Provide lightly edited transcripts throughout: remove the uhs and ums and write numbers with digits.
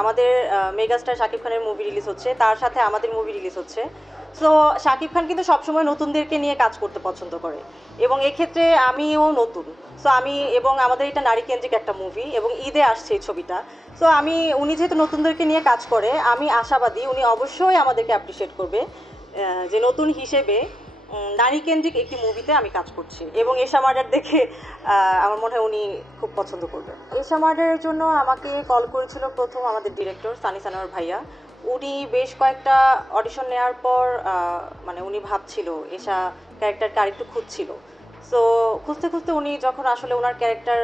আমাদের মেগাস্টার শাকিব খানের movie release হচ্ছে, তার সাথে আমাদের মুভি রিলিজ হচ্ছে। সো শাকিব খান কিন্তু সবসময় নতুনদেরকে নিয়ে কাজ করতে পছন্দ করে, এবং এক্ষেত্রে আমিও নতুন। সো আমি, এবং আমাদের এটা নারী কেন্দ্রিক একটা মুভি এবং ঈদে আসছে এই ছবিটা। সো উনি যেহেতু নতুনদেরকে নিয়ে কাজ করে, আমি আশাবাদী উনি অবশ্যই আমাদেরকে অ্যাপ্রিসিয়েট করবে, যে নতুন হিসেবে নারী কেন্দ্রিক একটি মুভিতে আমি কাজ করছি, এবং এশা মার্ডার দেখে আমার মনে হয় উনি খুব পছন্দ করবে। এশা মার্ডারের জন্য আমাকে কল করেছিল প্রথম আমাদের ডিরেক্টর সানি সানোয়ার ভাইয়া। উনি বেশ কয়েকটা অডিশন নেওয়ার পর মানে উনি ভাবছিল এশা ক্যারেক্টারকে আরেকটু খুঁজছিল। সো খুঁজতে খুঁজতে উনি যখন আসলে ওনার ক্যারেক্টার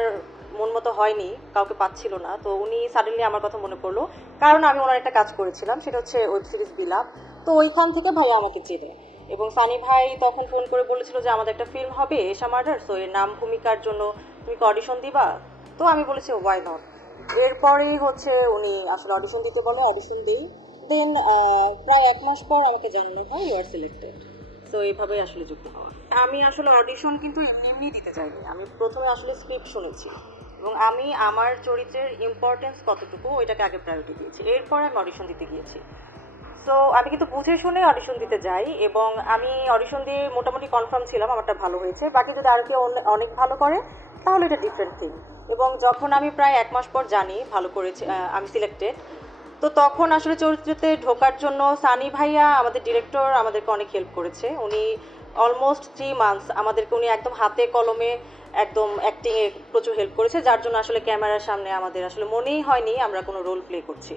মন মতো হয়নি, কাউকে পাচ্ছিল না, তো উনি সাডেনলি আমার কথা মনে পড়লো, কারণ আমি ওনার একটা কাজ করেছিলাম, সেটা হচ্ছে ওয়েব সিরিজ বিলাপ। তো ওইখান থেকে ভাইয়া আমাকে চেনে, এবং সানি ভাই তখন ফোন করে বলেছিল যে আমাদের একটা ফিল্ম হবে এশা মার্ডার, সো এর নাম ভূমিকার জন্য তুমি কি অডিশন দিবা? তো আমি বলেছি ওয়াই নট। এরপরেই হচ্ছে উনি আসলে অডিশন দিতে বলে, অডিশন দিই। দেন প্রায় 1 মাস পর আমাকে জানানো হয় ইউ আর সিলেক্টেড। সো এইভাবেই আসলে যুক্ত হওয়া। আমি আসলে অডিশন কিন্তু এমনি এমনি দিতে চাইনি, আমি প্রথমে আসলে স্ক্রিপ্ট শুনেছি, এবং আমি আমার চরিত্রের ইম্পর্টেন্স কতটুকু ওইটাকে আগে প্রায়োরিটি দিয়েছি, এরপরে আমি অডিশন দিতে গিয়েছি। সো আমি কিন্তু বুঝে শুনে অডিশন দিতে যাই, এবং আমি অডিশন দিয়ে মোটামুটি কনফার্ম ছিলাম আমারটা ভালো হয়েছে, বাকি যদি আর কেউ অনেক ভালো করে তাহলে এটা ডিফারেন্ট থিং। এবং যখন আমি প্রায় 1 মাস পর জানি ভালো করেছি, আমি সিলেক্টেড, তো তখন আসলে চরিত্রতে ঢোকার জন্য সানি ভাইয়া আমাদের ডিরেক্টর আমাদেরকে অনেক হেল্প করেছে। উনি অলমোস্ট 3 মান্থস আমাদেরকে উনি একদম হাতে কলমে একদম অ্যাক্টিংয়ে প্রচুর হেল্প করেছে, যার জন্য আসলে ক্যামেরার সামনে আমাদের আসলে মনেই হয়নি আমরা কোনো রোল প্লে করছি,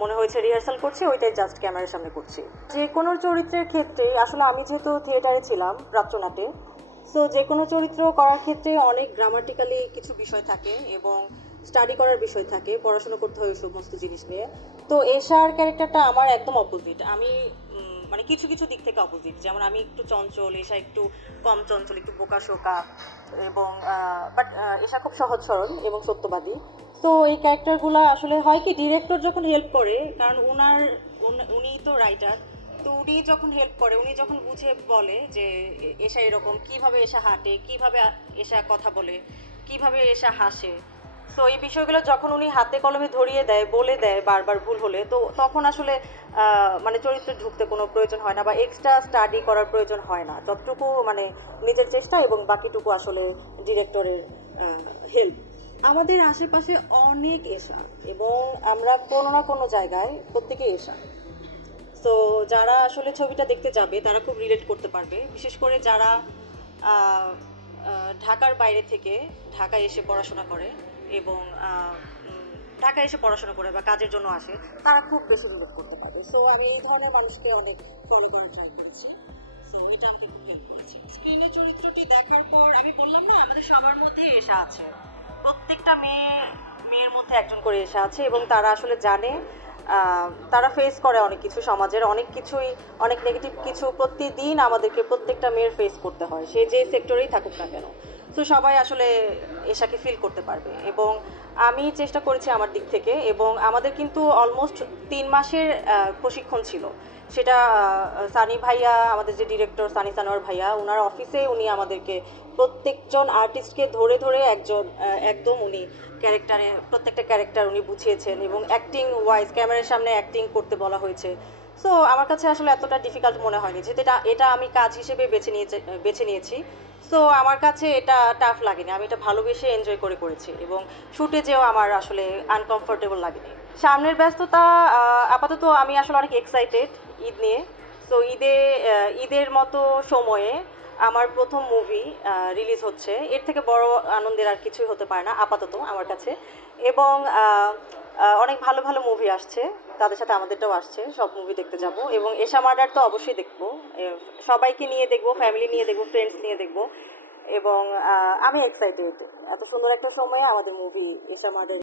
মনে হয়েছে রিহার্সাল করছি, ওইটাই জাস্ট ক্যামেরার সামনে করছি। যে কোনো চরিত্রের ক্ষেত্রে আসলে আমি যেহেতু থিয়েটারে ছিলাম রাত্রনাটে, সো যে কোনো চরিত্র করার ক্ষেত্রে অনেক গ্রামাটিক্যালি কিছু বিষয় থাকে এবং স্টাডি করার বিষয় থাকে, পড়াশোনা করতে হয় ওই সমস্ত জিনিস নিয়ে। তো এশার ক্যারেক্টারটা আমার একদম অপোজিট। আমি মানে কিছু কিছু দিক থেকে অপোজিট, যেমন আমি একটু চঞ্চল, এশা একটু কম চঞ্চল, একটু বোকাশোকা, এবং বাট এশা খুব সহজ সরল এবং সত্যবাদী। তো এই ক্যারেক্টারগুলো আসলে হয় কি, ডিরেক্টর যখন হেল্প করে, কারণ উনি তো রাইটার, তো উনি যখন হেল্প করে, উনি যখন বুঝে বলে যে এশা এরকম, কিভাবে এশা হাঁটে, কিভাবে এশা কথা বলে, কিভাবে এশা হাসে, সো এই বিষয়গুলো যখন উনি হাতে কলমে ধরিয়ে দেয়, বলে দেয় বারবার ভুল হলে, তো তখন আসলে মানে চরিত্রে ঢুকতে কোনো প্রয়োজন হয় না বা এক্সট্রা স্টাডি করার প্রয়োজন হয় না, যতটুকু মানে নিজের চেষ্টা এবং বাকিটুকু আসলে ডিরেক্টরের হেল্প। আমাদের আশেপাশে অনেক এশা, এবং আমরা কোনো না কোনো জায়গায় প্রত্যেকে এশা। সো যারা আসলে ছবিটা দেখতে যাবে তারা খুব রিলেট করতে পারবে, বিশেষ করে যারা ঢাকার বাইরে থেকে ঢাকায় এসে পড়াশোনা করে, এবং ঢাকায় এসে পড়াশোনা করে বা কাজের জন্য আসে, তারা খুব বেশি রিলেট করতে পারবে। সো আমি এই ধরনের মানুষকে অনেক ফলো করার ট্রাই করেছি। সো এটা আমাকে খুব হেল্প করেছে। স্ক্রিনে চরিত্রটি দেখার পর আমি বললাম না, আমাদের সবার মধ্যে এশা আছে, প্রত্যেকটা মেয়ের মধ্যে একজন করে এশা আছে, এবং তারা আসলে জানে, তারা ফেস করে অনেক কিছু, সমাজের অনেক কিছুই, অনেক নেগেটিভ কিছু প্রতিদিন আমাদেরকে প্রত্যেকটা মেয়ের ফেস করতে হয়, সে যে সেক্টরেই থাকুক না কেন। তো সবাই আসলে এশাকে ফিল করতে পারবে, এবং আমি চেষ্টা করেছি আমার দিক থেকে, এবং আমাদের কিন্তু অলমোস্ট 3 মাসের প্রশিক্ষণ ছিল। সেটা সানি ভাইয়া, আমাদের যে ডিরেক্টর সানি সানোয়ার ভাইয়া, ওনার অফিসে উনি আমাদেরকে প্রত্যেকজন আর্টিস্টকে ধরে ধরে একদম উনি প্রত্যেকটা ক্যারেক্টার উনি বুঝিয়েছেন, এবং অ্যাক্টিং ওয়াইজ ক্যামেরার সামনে অ্যাক্টিং করতে বলা হয়েছে। সো আমার কাছে আসলে এতটা ডিফিকাল্ট মনে হয়নি, যেহেতু এটা আমি কাজ হিসেবে বেছে নিয়েছি। সো আমার কাছে এটা টাফ লাগেনি, আমি এটা ভালোবেসে এনজয় করে করেছি, এবং শুটে যেও আমার আসলে আনকমফোর্টেবল লাগেনি। সামনের ব্যস্ততা, আপাতত আমি আসলে অনেক এক্সাইটেড ঈদ নিয়ে। সো ঈদের মতো সময়ে আমার প্রথম মুভি রিলিজ হচ্ছে, এর থেকে বড় আনন্দের আর কিছুই হতে পারে না আপাতত আমার কাছে। এবং অনেক ভালো ভালো মুভি আসছে, তাদের সাথে আমাদেরটাও আসছে, সব মুভি দেখতে যাব, এবং এশা মার্ডার তো অবশ্যই দেখবো, সবাইকে নিয়ে দেখবো, ফ্যামিলি নিয়ে দেখবো, ফ্রেন্ডস নিয়ে দেখবো, এবং আমি এক্সাইটেড। এত সুন্দর একটা সময়ে আমাদের মুভি এশা মার্ডার